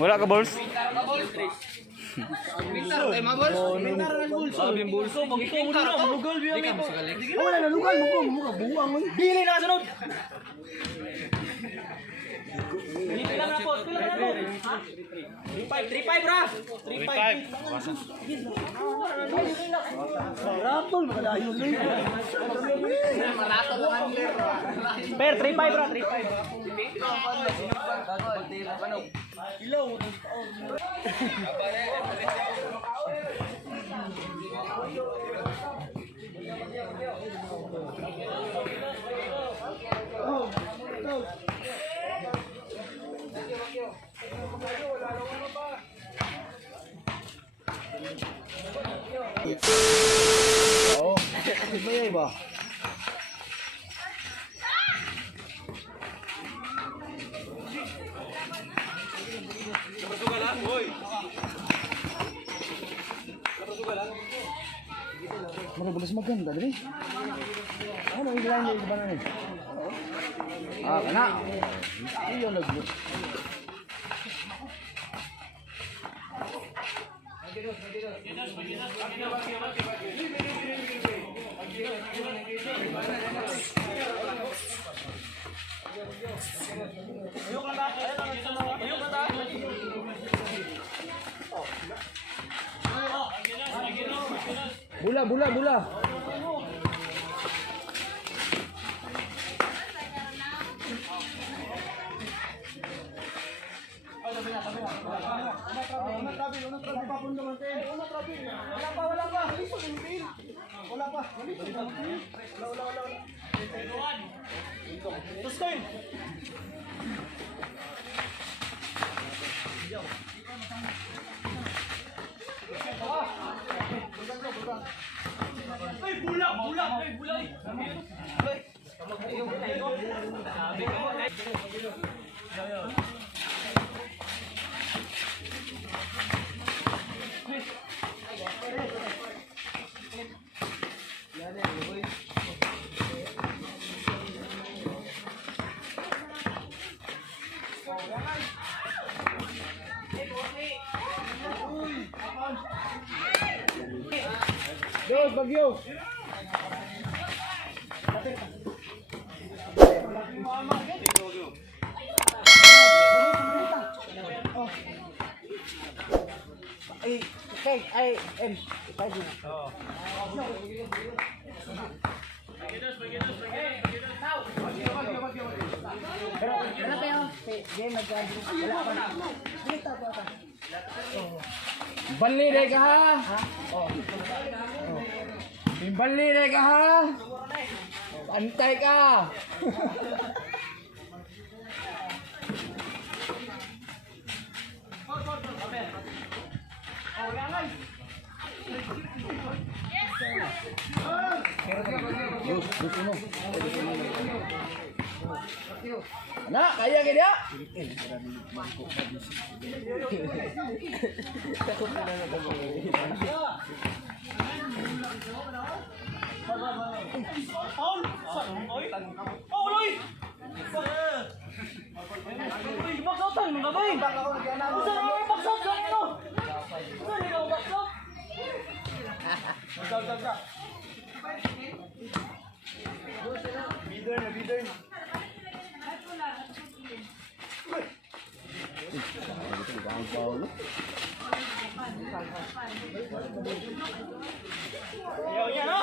Wala ka balls? Dili na sunod. Dili lang na po. 3-5 bra. 3-5. Maratol makadayon ni. Per 3-5 bra, 3-5. Ilaw. Oo. Bayay ba? Bagus maganda deh. Ano yung ilan yung iba na rin? Ah, kana. Iyon nag-book. Bula. Dos, bagyo. Pero pa yun. Game, nag-graduate. Wala pa na. Dito pa ka. Balire ka ha? Balire ka ha? Antay ka! Anak, kaya ka dia? Paul! Oy! Paul, oy! Baksotan mo ka ba eh? Usa na mga baksot lang ito! Usa na mga baksot? Bidon na, bidon. Ayaw niya, no?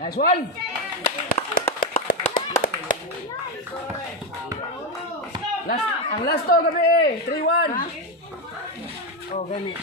Nice one! Ang last to gabi eh! 3-1! Oh, gani.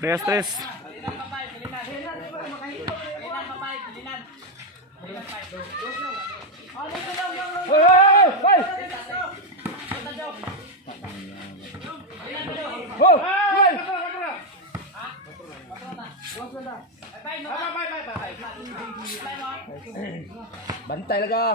Reyes 3. Bantay laga.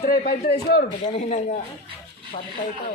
Pre. Five three score. Ganina nga. Patay to.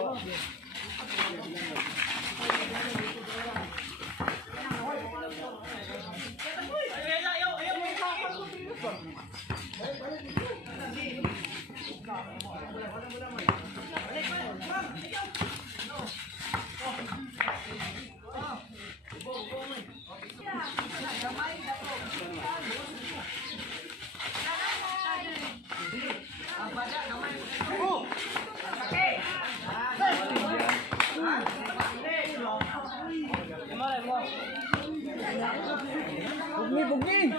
Bugni.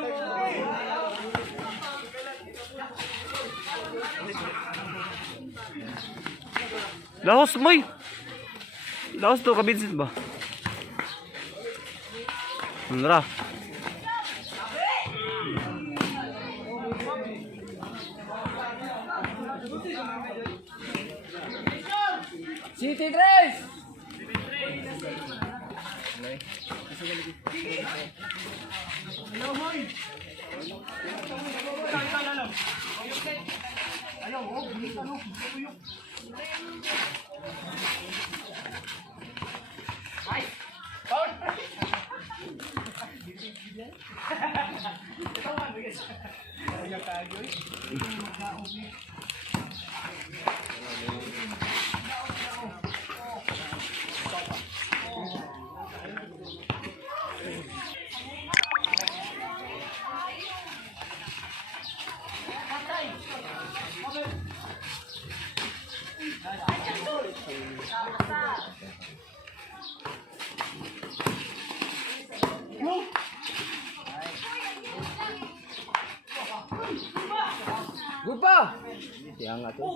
Lahos moy. Lahos to kabinsit ba? Andra. City Tres. Yang nga to.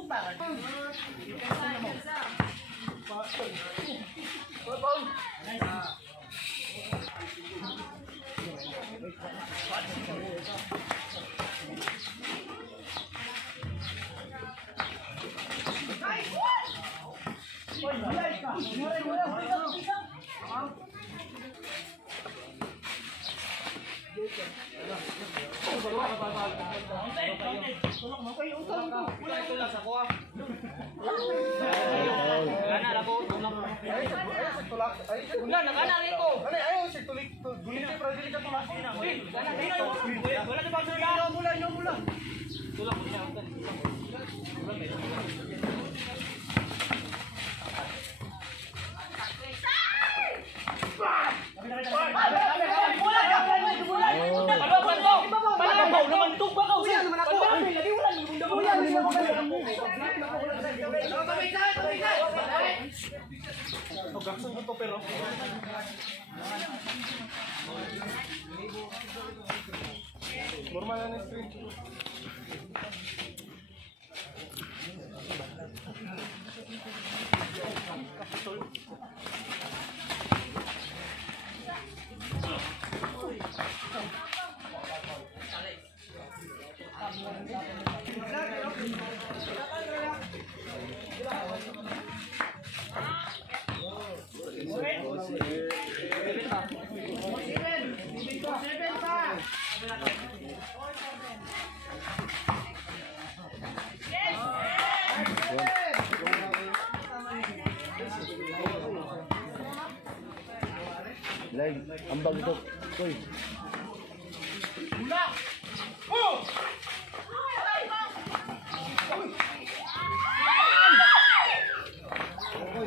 Lain, ambag ito. Uy.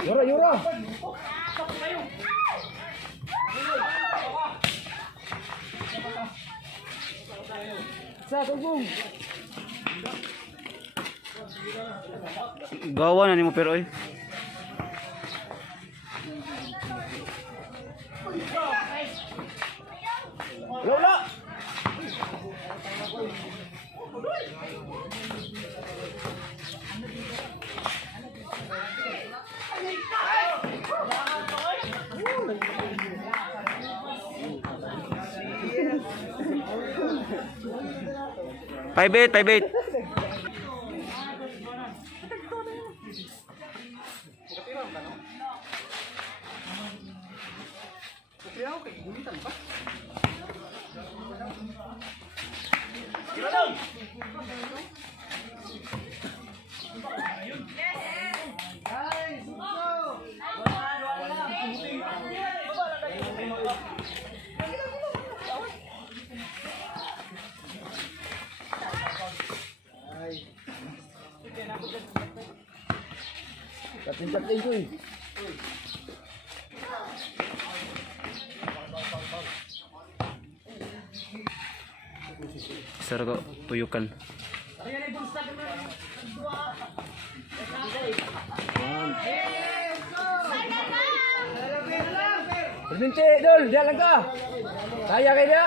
Yura, Yura. Sa tugong. Gawa na ni mo pero oy. Lola. Five eight. Katin ko eh. Sarga tuyukan. Berhenti dul, dia langkah. Saya kayak dia.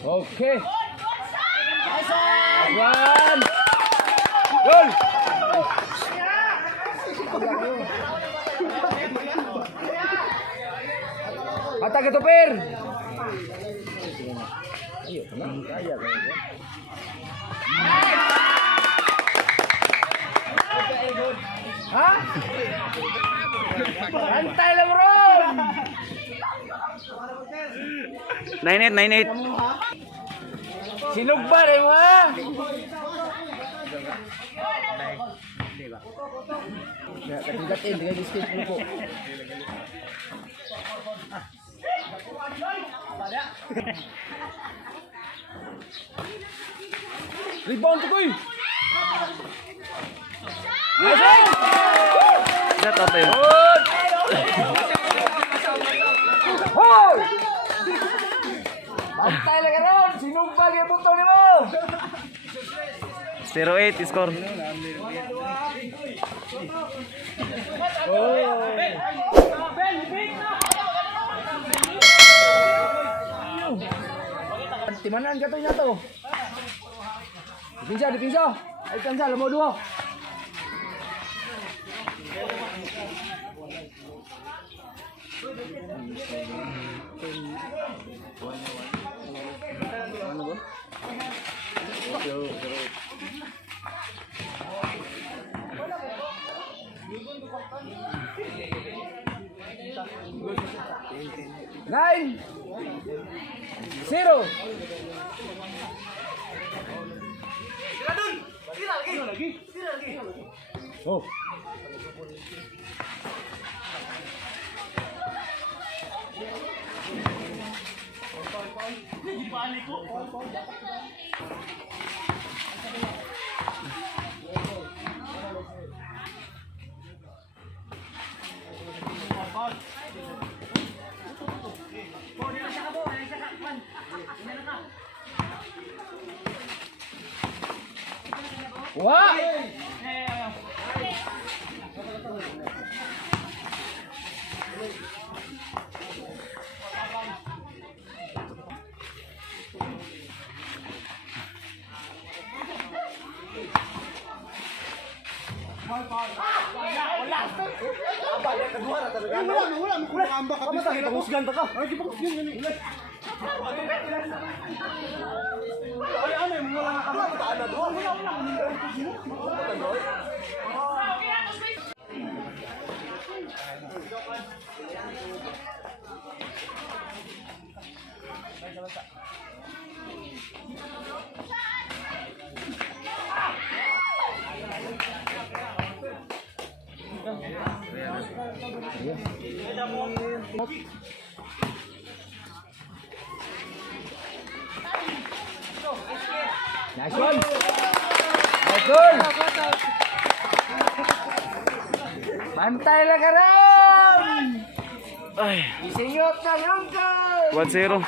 Oke. Awan. Dul. Mata ketupir. Ayo, tenang, kaya kayaknya. Hah? Santai lah bro. 98. Sinugbar eh mo ha. Ya, kating-kating dengan diskit dulu po. Rebound tu kuy. Set apa ya? Hoy! Bantay lang karon, sinumpag yung butong ni mo. 0-8 score. Oh. timanan ka to niya to. Dipinsa, dipinsa. Ay kansa, lamo duha. Ano ba? Nine, 0. Oh. Wah. Nice one. Nice one. Pantay lang ka rin. Ay, Isingop ka lang ka. 1-0.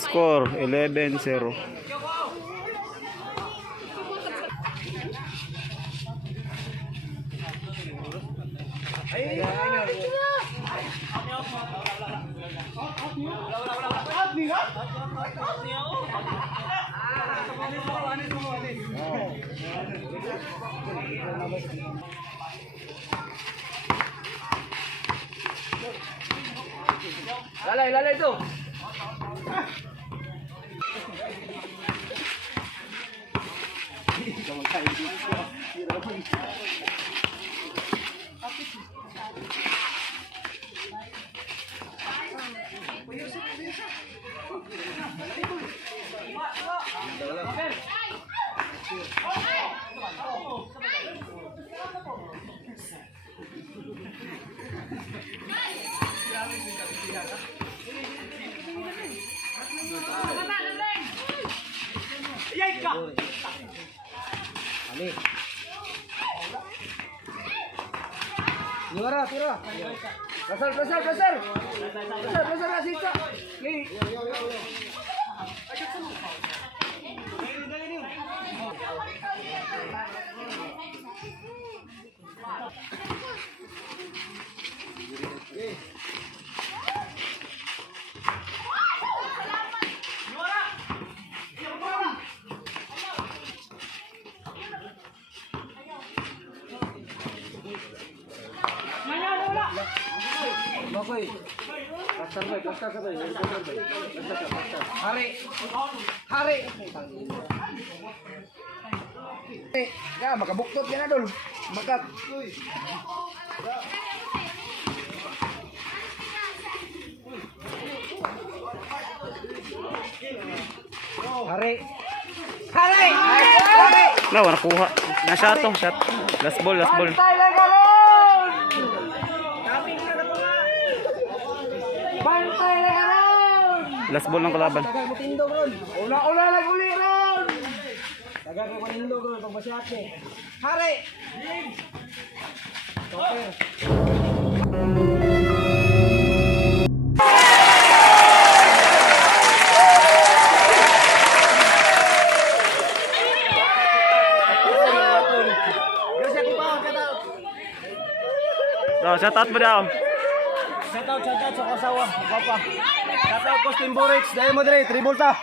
Score 11-0. Lalay, lalay tu. Tira, tira. Pasar, pasar, pasar. Pasar, pasar así está. Hari. Hari. Ya, makabuktot yan na dol. Makat. Hari. Hari. Hari. No, nakuha. Na-shot to, shot. Last ball, last ball. Bantay lang karon. Bantay lang karon. Last ball ng kalaban. Tagal mo tindog ron. Una-una lang uli ron. Tagal mo tindog ron pag masyate. Hari. Stopper. Oh, shout out mo daw. Shoutout sa kasawa, papa. Shoutout ko Steam Borix, dahil mo dire, Tribolta.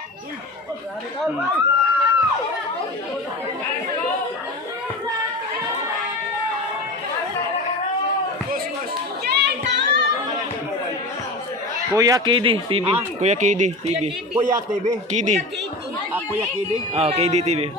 Kuya KD TV. Kuya KD TV. Kuya TV. KD. Kuya Kidi. Ah, KD TV.